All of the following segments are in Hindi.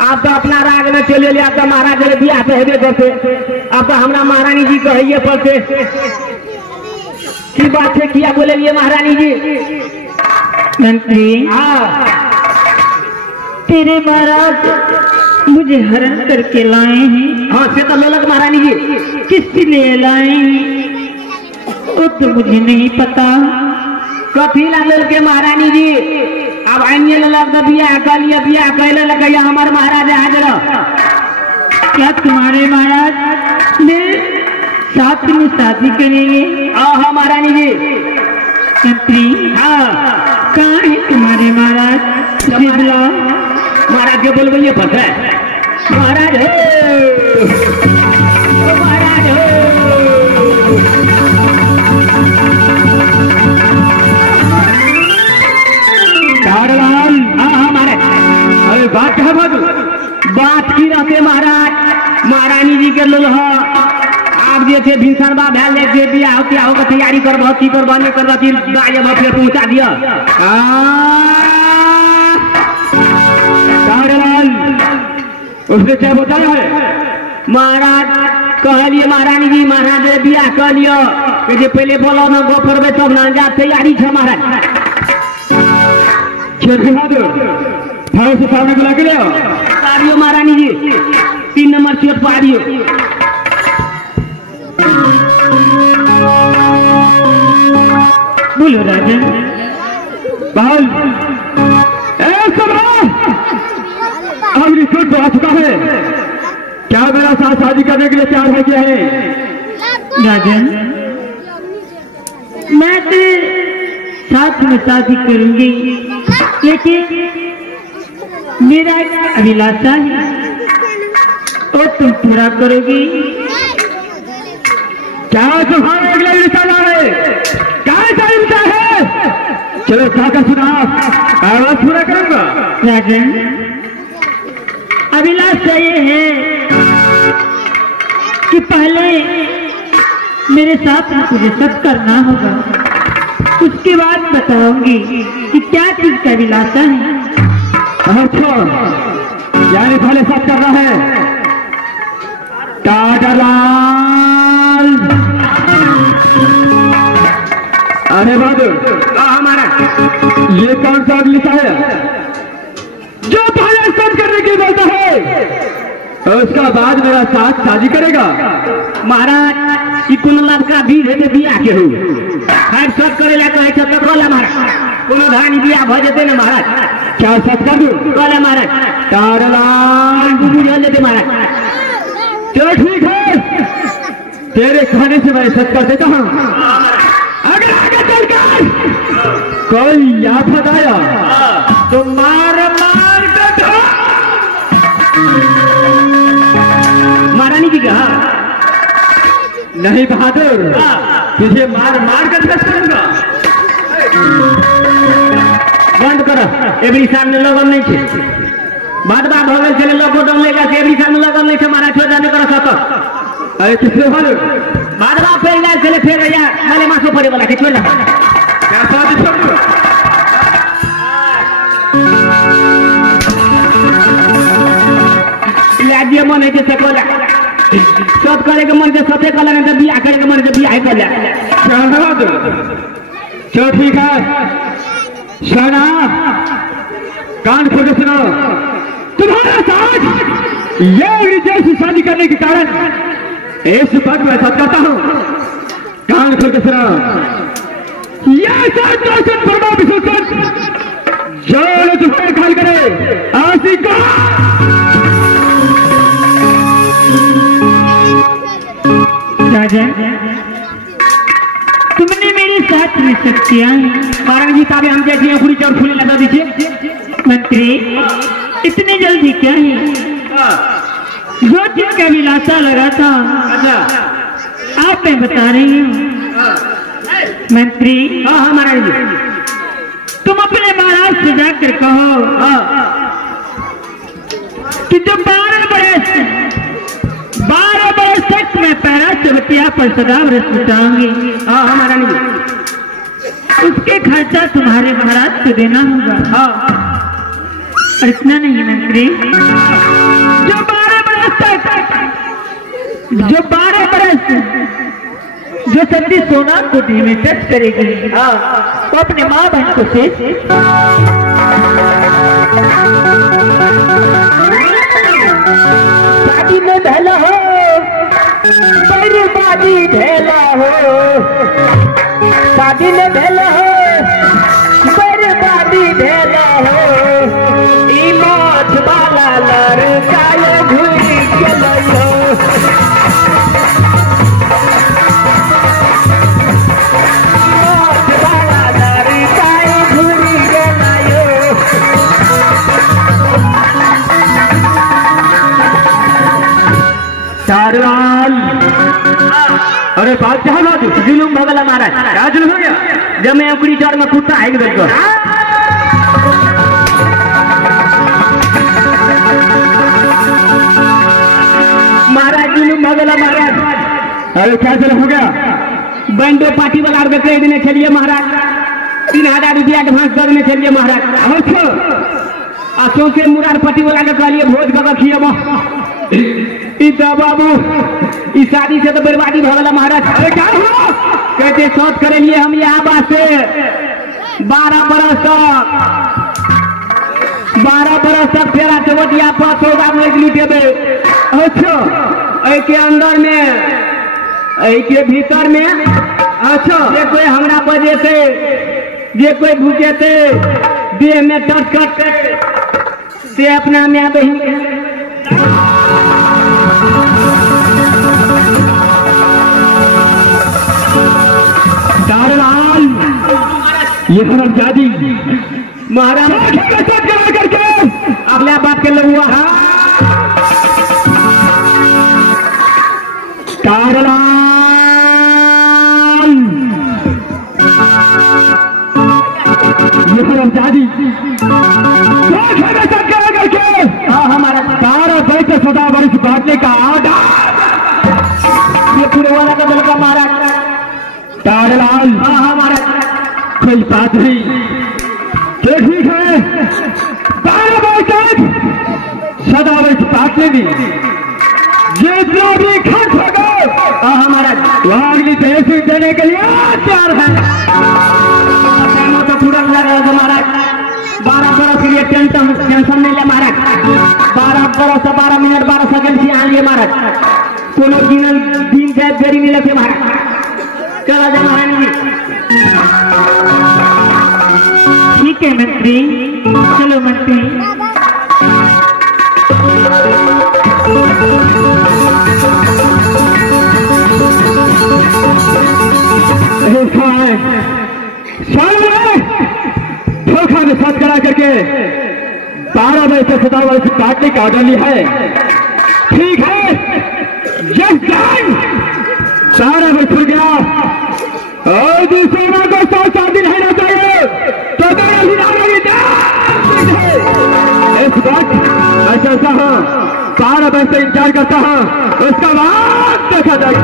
आप तो अपना राग में चले ले, आप तो महाराज रे बियाह तो हेबे करते, आप तो हमरा महारानी जी कहिए पड़ते। की बात है, किया बोले लिए महारानी जी? मंत्री, हाँ तेरे महाराज मुझे हरण करके लाए हैं। हाँ से तो लोलक महारानी जी। किस लिए लाए हैं वो तो मुझे नहीं पता। कथी ला लोल के महारानी जी? अब आइए लोलक तो बियाह कर लिया, बियाह कैले लगे हमारे महाराज हाजिर। क्या तुम्हारे महाराज मेरे साथ में शादी करेंगे? हाँ महारानी जी। मंत्री, हाँ कहाँ है तुम्हारे महाराज? मुझे बुलाओ। महाराज के बोल बोलिए पता है महाराज महाराज कारलाल। हाँ हाँ महाराज। अरे बात कहा बात की रहते महाराज, महारानी जी के लोग आप जे थे भिनसरबा भैल जे बियाह होती आओ का तैयारी करबो, की करबो नहीं करबो, फिर गाय अब फिर पहुंचा दिया। कारलाल, उसने क्या बताया है? महाराज कहलिए महारानी जी, महाराज रे बियाह कर लियो कि जे पहले बोलो ना गो करबे तब ना जा, तैयारी छ महाराज। शेर बहादुर, थाने से सामने बुला के ले आओ। पारियो महारानी जी, 3 नंबर चोट पारियो। बोलो राजन। बाल, अब रिपोर्ट बढ़ा चुका है। क्या मेरा साथ शादी करने के लिए तैयार हो गया है? राजन, मैं तो साथ में शादी करूंगी, लेकिन मेरा एक अभिलाषा है और तुम पूरा करोगी। क्या तुम्हारा अगला रिश्ता है? क्या रिश्ता है? चलो साका सुना, आवाज पूरा करूंगा। राजन, अभिलाषा ये है कि पहले मेरे साथ में तुझे सब करना होगा, उसके बाद बताऊंगी कि क्या चीज का अभिलाषा है। अच्छा, यानी पहले सब करना है। टाटालाल, अरे बहादुर, हमारा ये कौन सा अभिलाषा है जो पहले सब करने की बोलता है और उसका बाद मेरा साथ शादी करेगा? महाराज कुन लड़का भी है बियाह के हो हर सब करे ला कहे सब कहला महाराज, कोनो धानी बियाह भ जेते ना महाराज। क्या सब कर दूं? कहला महाराज। टाटालाल, बुझल जेते महाराज। चलो ठीक है, तेरे कहने से मैं सच कर देता हूँ। अगर आगे चलकर कोई याद बताया तो मार मार कर दो। महारानी जी का नहीं बहादुर, तुझे मार मार कर दस करूंगा। बंद करो, एवरी सामने लगन नहीं छे। बात बात हो गई चले लोगो डम लेगा से एवरी सामने लगन नहीं छे महाराज, छोड़ जाने करो सत। अरे किसने बहादुर? बात बात फेर जाए चले फेर या माले मासो पड़े वाला के छोड़ ना। क्या साथ छोड़ दो? लाजिए मन है से कोला सब करे के मन के सते कला ने बियाह करे के मन के बियाह कर ले। क्या बहादुर? चलो ठीक है, सुना, कान खोल के सुनो। तुम्हारा साथ ये विजय से शादी करने के कारण इस बात में सच कहता हूँ। कान खोल के सुनो। यह साथ दर्शन परमा विसर्जन जो तुम्हें ख्याल करे आशी को राजा, तुमने मेरे साथ में शक्तियां महाराज जी ताबे हम जैसे पूरी चौर फूले लगा दीजिए। मंत्री, इतनी जल्दी क्या है? जो चीज का अभिलाषा लगा था आप मैं बता रही हूँ। मंत्री, हाँ हाँ महाराज जी, तुम अपने महाराज से जाकर कहो कि जो 12 बरस तक मैं पैरा चवटिया पर सदा रस बचाऊंगी। हाँ हाँ महारानी जी, उसके खर्चा तुम्हारे महाराज को देना होगा। हाँ और इतना नहीं है मंत्री, जो 12 बरस जो सती सोना कोठी में टच करेगी वो अपने माँ बहन को से शादी में भला हो बर्बादी भला हो, शादी में भला हो बर्बादी भला हो, ई मौत वाला लड़का ये घुरी चलो चारलाल। अरे बात क्या बात जुलूम भगला महाराज, क्या जुलूम हो गया? जब मैं उकड़ी चौड़ में कुत्ता है बिल्कुल महाराज, जुलूम भगला महाराज। अरे क्या जुलूम हो गया? बंडे पार्टी वाला बेचे देने के लिए महाराज 3000 रुपया एडवांस करने के लिए महाराज। अच्छा, अशोक के मुरार पट्टी वाला के कहलिए भोज का खिए बाबू इस शादी से तो बर्बादी भगला महाराज। अरे क्या हुआ? कहते सोच करे लिए हम यहाँ बात से 12 बरस तक फेरा चवटिया पास होगा लुटे। अच्छा, के अंदर में के भीतर में अच्छा, जे कोई हमरा बजे थे, जे कोई भूखे थे, देह में टच कट से अपना में बहन चारलाल, ये हरामजादी महाराज करके अगला बात के लोग हुआ चारलाल, ये हरामजादी करके हमारा सारा पैसा सदा वर्ष बांटने का आर्डर ये पूरे वाला का बल का महाराज। चारलाल, हमारा कोई बात नहीं, तो ठीक है 12 वर्ष सदा वर्ष बांटने में जितना भी खर्च होगा हमारा अगली तहसील देने के लिए तैयार है। तो पूरा महाराज 12 बरस के लिए टेंशन नहीं ले महाराज। 12 बरस 12 मिनट 12 सेकंड से आए महाराज, कोनो दिन से देरी नहीं लगे महाराज। चला जाए महारानी जी। ठीक है मंत्री, चलो मंत्री। धोखा में साथ करा करके 12 बजे से 17 बजे से काटने का ऑर्डर लिया है। ठीक है, जस्ट टाइम 12 बजे खुल गया और दूसरे माह को 7 दिन रहना चाहिए तो इस बात मैं चलता हूँ, 12 बजे से इंतजार करता हूँ, उसका बाद देखा जाएगा।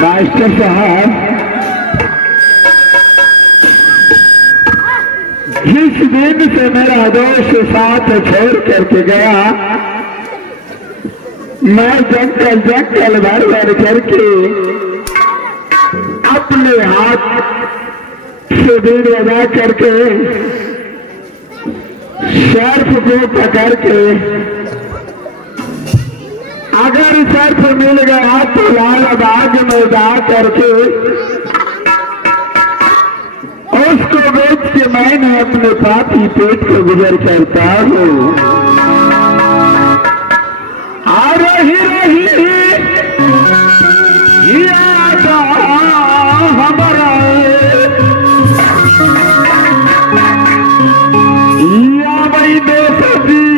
मास्टर साहब, जिस दिन से मेरा दोस्त साथ छोड़ करके गया, मैं जंगल जंगल भर भर करके अपने हाथ से बीड़ बजा करके सर्फ को पकड़ के, अगर सर्फ मिल गया तो लाल बाग में जा करके उसको बेच के मैंने अपने पापी पेट को गुजर करता हूँ। आ रही याद हमारा या भाई बेसदी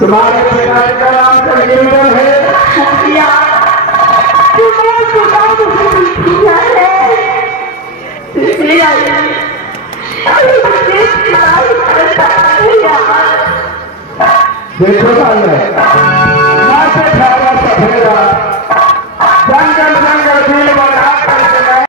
तुम्हारे पिता का नाम संजीवन है। देखो